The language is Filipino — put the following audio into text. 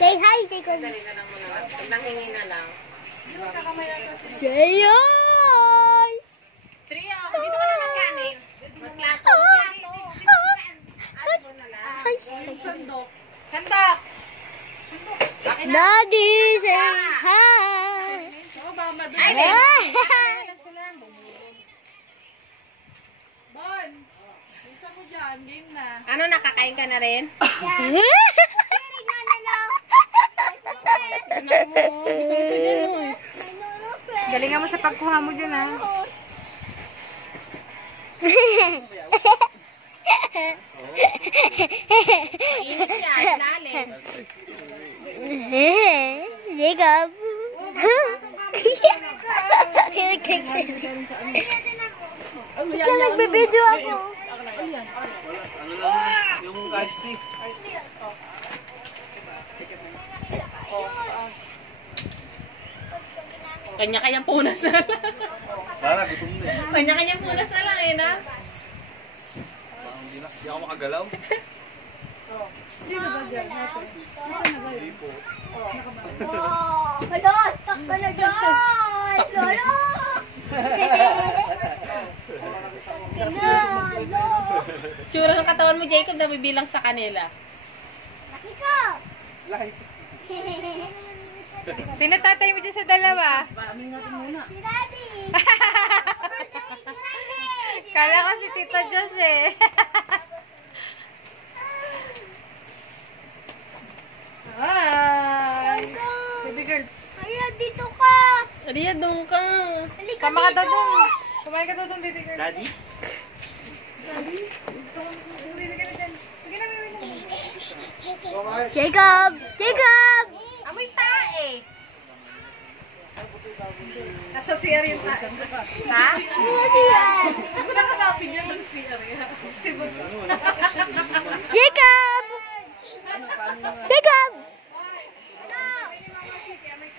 Say hi, Jacob. Dali na lang muna. Nanghingi na lang. Say hi! Trio, dito ka na magkanin. Magplato. Add mo na lang. Sandok. Sandok! Daddy, say hi! Ay, Bon, isa mo dyan, game na. ano, nakakain ka na rin? Galingan mo sa pagkuha mo dyan, ha? Mainit yan, lalim. Jacob. Nagbibideo ako. Ano lang yung iced tea? Kanya-kanyang punas na lang. Para, gutom na eh. Kanya-kanyang punas na lang, eh, na? Parang hindi ako makagalaw. Sino ba dyan? Hindi po. Hello, stuck ka na dyan! Lolo! Tsura ng katawan mo, Jacob, na bibilang sa kanila. Laki ka! Lahi. Sino tatay mo dyan sa dalawa? Si Daddy! Kala ko si Tita Josh, eh. Hi! Baby girl. Kaya dito ka! Ariya, doon ka. Halika Kama ka dito! daw doon. Kumain ka daw doon, baby girl. Daddy? Jacob! Jacob! Amoy tae. Nasa CR yung tae. Ha?